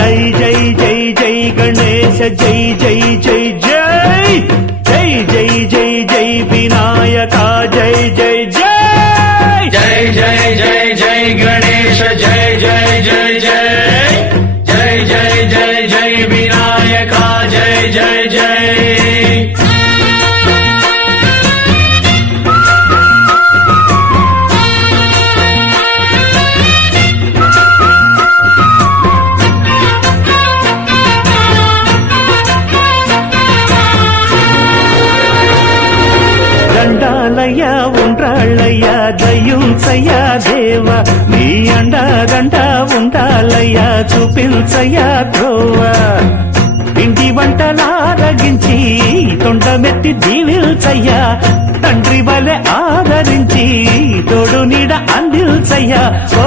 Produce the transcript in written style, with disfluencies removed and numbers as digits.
జై జై జై జై గణేశ జై జై జై జై జై జై జై జై వినాయక జై జై జై జై జై జై జై గణేశ జై జై జై జై జై జై జై జై వినాయక జై జై జై దండాలయ్యా ఉండ్రాళ్ళయ్యా దయ్యుంచయ్యా దేవ నీ అండదండ ఉండాలయ్యా చూపించయ్యా ద్రోవ ఇంటి వంటలారగించి తొండమెత్తి దీవిల్చయ్యా తండ్రి వలె ఆదరించి తోడు నీడ అందిల్చయ్యా ఓ